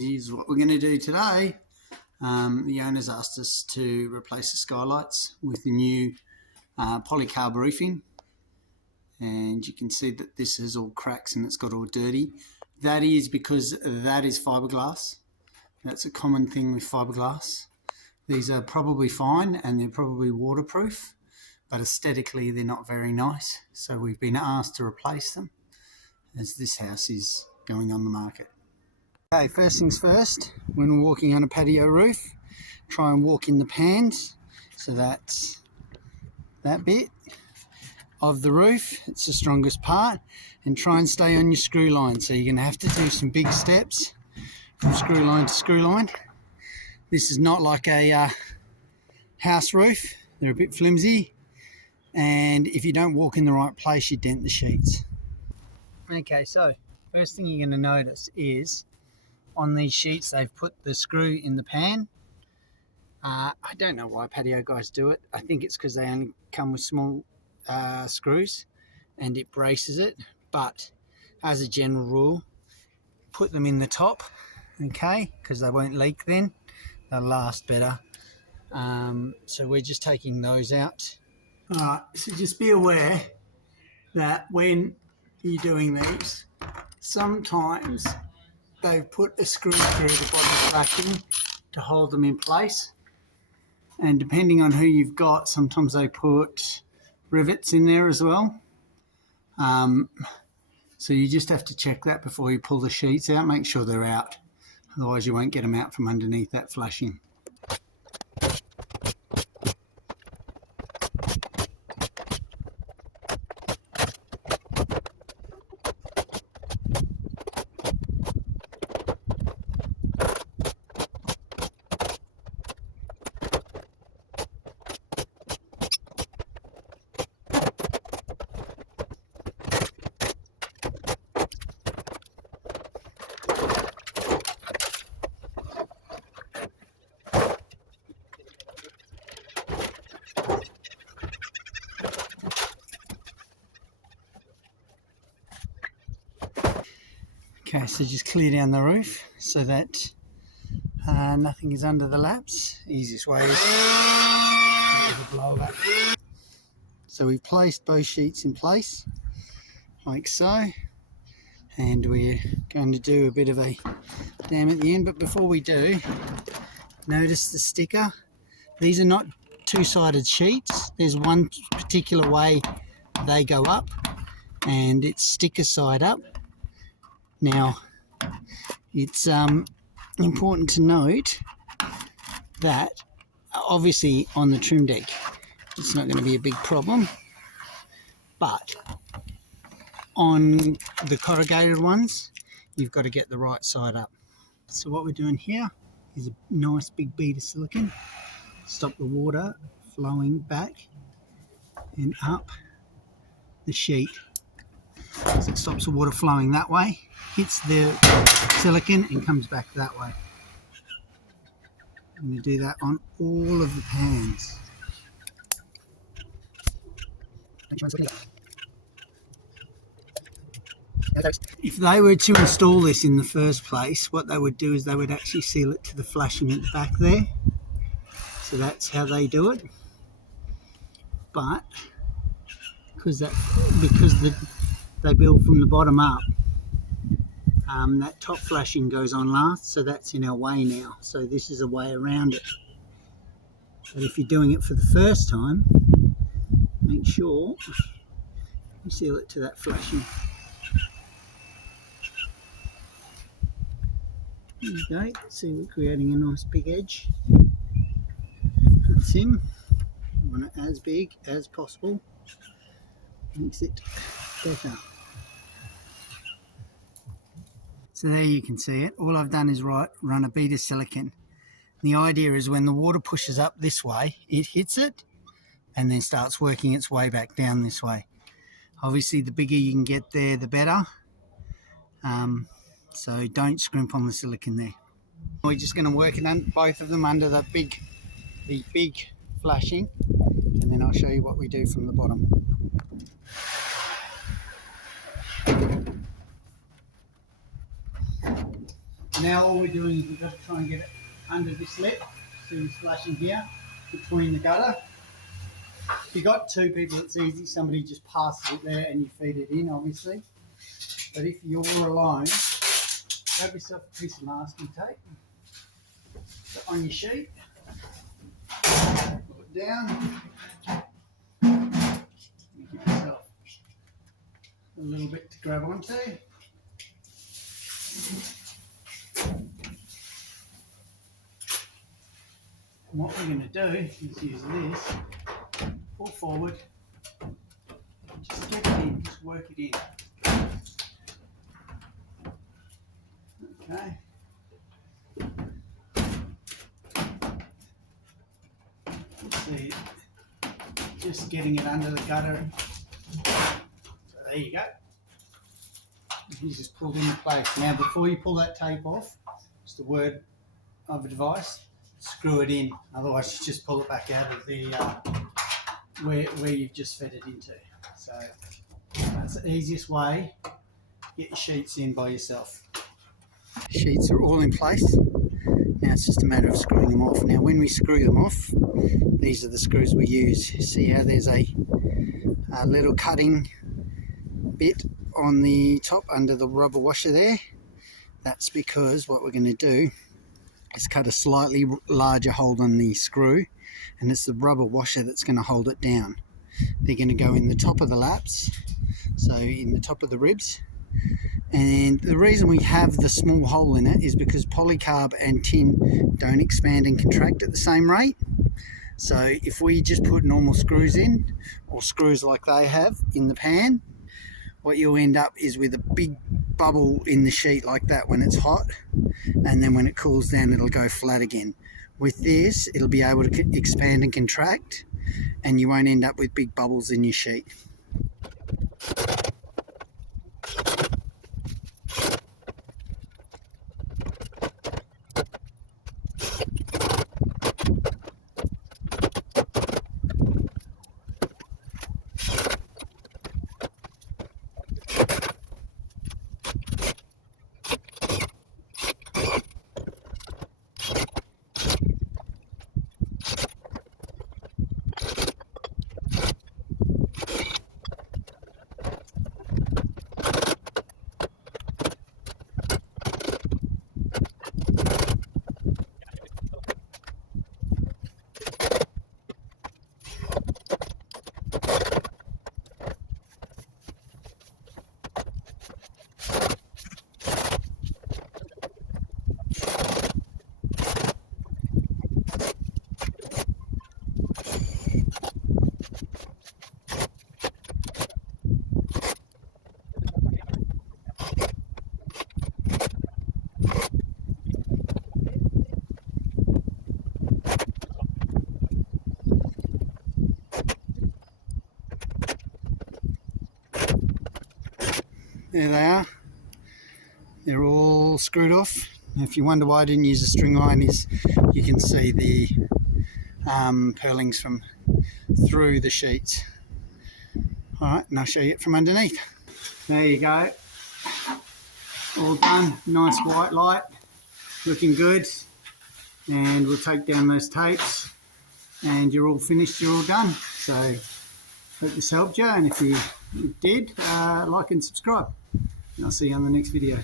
Here's what we're going to do today. The owners asked us to replace the skylights with the new Polycarb roofing, and you can see that this has all cracks and it's got all dirty. That is because that is fiberglass. That's a common thing with fiberglass. These are probably fine and they're probably waterproof, but aesthetically they're not very nice. So we've been asked to replace them as this house is going on the market. Okay, first things first, when we're walking on a patio roof, try and walk in the pans. So that's that bit of the roof, it's the strongest part, and try and stay on your screw line. So you're going to have to do some big steps from screw line to screw line. This is not like a house roof, they're a bit flimsy, and if you don't walk in the right place you dent the sheets. Okay, so first thing you're going to notice is on these sheets they've put the screw in the pan. I don't know why patio guys do it. I think it's because they only come with small screws and it braces it, but as a general rule put them in the top, okay, because they won't leak then, they'll last better. So we're just taking those out. Alright, so just be aware that when you're doing these, sometimes they've put a screw through the bottom flashing to hold them in place, and depending on who you've got, sometimes they put rivets in there as well. So you just have to check that before you pull the sheets out, make sure they're out, otherwise you won't get them out from underneath that flashing. Okay, so just clear down the roof so that nothing is under the laps. Easiest way is to blow back. So we've placed both sheets in place, like so, and we're going to do a bit of a dam at the end. But before we do, notice the sticker. These are not two-sided sheets. There's one particular way they go up, and it's sticker side up. Now, it's important to note that obviously on the trim deck it's not going to be a big problem, but on the corrugated ones you've got to get the right side up. So what we're doing here is a nice big bead of silicone, stop the water flowing back and up the sheet. So it stops the water flowing that way, hits the silicone and comes back that way. I'm going to do that on all of the pans. If they were to install this in the first place, what they would do is they would actually seal it to the flashing at the back there. So that's how they do it. But because they build from the bottom up, that top flashing goes on last, so that's in our way now. So this is a way around it. But if you're doing it for the first time, make sure you seal it to that flashing. There you go. See, we're creating a nice big edge. That's him. You want it as big as possible. Makes it better. So there you can see it. All I've done is run a bead of silicone. The idea is when the water pushes up this way, it hits it and then starts working its way back down this way. Obviously the bigger you can get there, the better. So don't scrimp on the silicone there. We're just going to work it on both of them under the big flashing, and then I'll show you what we do from the bottom. Now all we're doing is we've got to try and get it under this lip. See this flashing here between the gutter. If you've got two people, it's easy. Somebody just passes it there and you feed it in, obviously. But if you're alone, grab yourself a piece of masking tape, put it on your sheet, put it down, give yourself a little bit to grab onto. And what we're going to do is use this, pull forward, just get it in, just work it in. Okay. See, just getting it under the gutter. So there you go. You just pulled into place. Now before you pull that tape off, just a word of advice, screw it in. Otherwise you just pull it back out of the where you've just fed it into. So that's the easiest way to get your sheets in by yourself. Sheets are all in place. Now it's just a matter of screwing them off. Now when we screw them off, these are the screws we use. See how there's a little cutting bit on the top under the rubber washer there? That's because what we're going to do is cut a slightly larger hole on the screw, and it's the rubber washer that's going to hold it down. They're going to go in the top of the laps, so in the top of the ribs. And the reason we have the small hole in it is because polycarb and tin don't expand and contract at the same rate. So if we just put normal screws in, or screws like they have in the pan, what you'll end up is with a big bubble in the sheet like that when it's hot, and then when it cools down it'll go flat again. With this it'll be able to expand and contract, and you won't end up with big bubbles in your sheet. There they are. They're all screwed off. If you wonder why I didn't use a string iron, is you can see the purlings from through the sheets. Alright, and I'll show you it from underneath. There you go. All done. Nice white light. Looking good. And we'll take down those tapes and you're all finished, you're all done. So hope this helped you, and if you did, like and subscribe. And I'll see you on the next video.